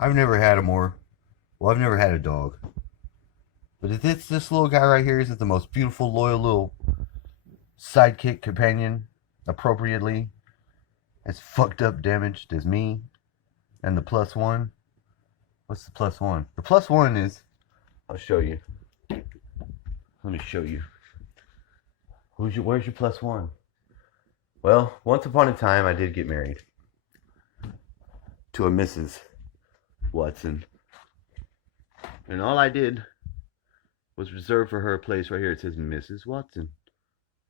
I've never had a more, well, I've never had a dog. But if this little guy right here isn't the most beautiful, loyal little sidekick companion, appropriately as fucked up damaged as me and the plus one. What's the plus one? The plus one is, I'll show you. Let me show you. Where's your plus one? Well, once upon a time, I did get married to a Mrs. Watson. And all I did was reserve for her a place right here. It says Mrs. Watson.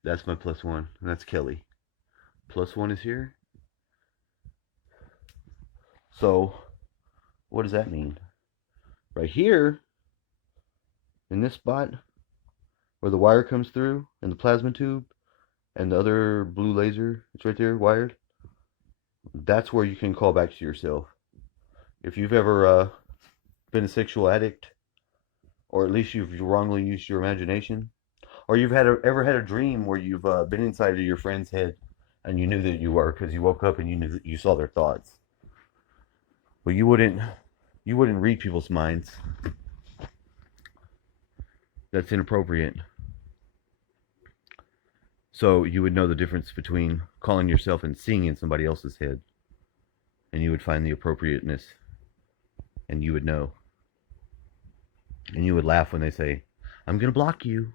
That's my plus one. And that's Kelly. Plus one is here. So, what does that mean? Right here, in this spot, where the wire comes through, and the plasma tube, and the other blue laser, it's right there, wired. That's where you can call back to yourself. If you've ever been a sexual addict, or at least you've wrongly used your imagination, or you've ever had a dream where you've been inside of your friend's head, and you knew that you were because you woke up and you knew that you saw their thoughts. Well, you wouldn't read people's minds. That's inappropriate. So you would know the difference between calling yourself and seeing in somebody else's head. And you would find the appropriateness. And you would know. And you would laugh when they say, I'm going to block you.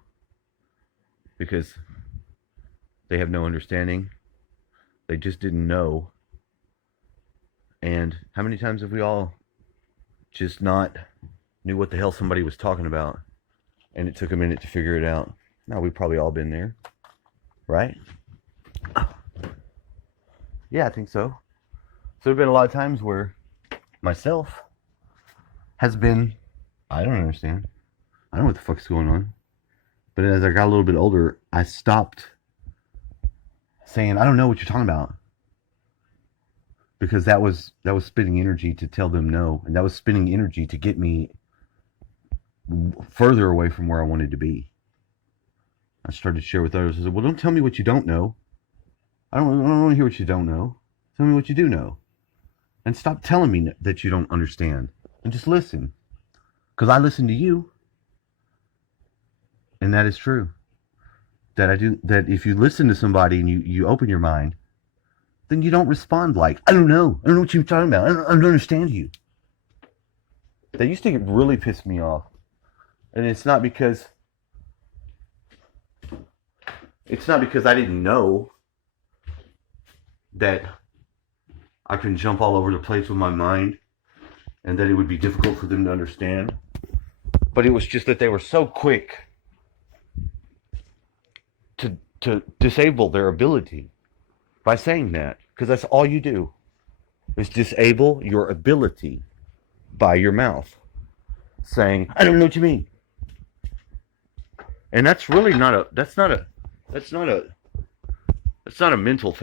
Because they have no understanding. They just didn't know. And how many times have we all just not knew what the hell somebody was talking about? And it took a minute to figure it out. Now, we've probably all been there. Right? Yeah, I think so. So there have been a lot of times where myself has been, I don't understand. I don't know what the fuck's going on. But as I got a little bit older, I stopped saying, I don't know what you're talking about. Because that was spending energy to tell them no. And that was spending energy to get me further away from where I wanted to be. I started to share with others. I said, well, don't tell me what you don't know. I don't want to hear what you don't know. Tell me what you do know. And stop telling me that you don't understand. And just listen. Because I listen to you. And that is true. That if you listen to somebody and you open your mind, then you don't respond like, I don't know. I don't know what you're talking about. I don't understand you. That used to really piss me off. And it's not because I didn't know that I can jump all over the place with my mind and that it would be difficult for them to understand. But it was just that they were so quick to disable their ability by saying that. Because that's all you do is disable your ability by your mouth. Saying, I don't know what you mean. And that's really not a mental thing.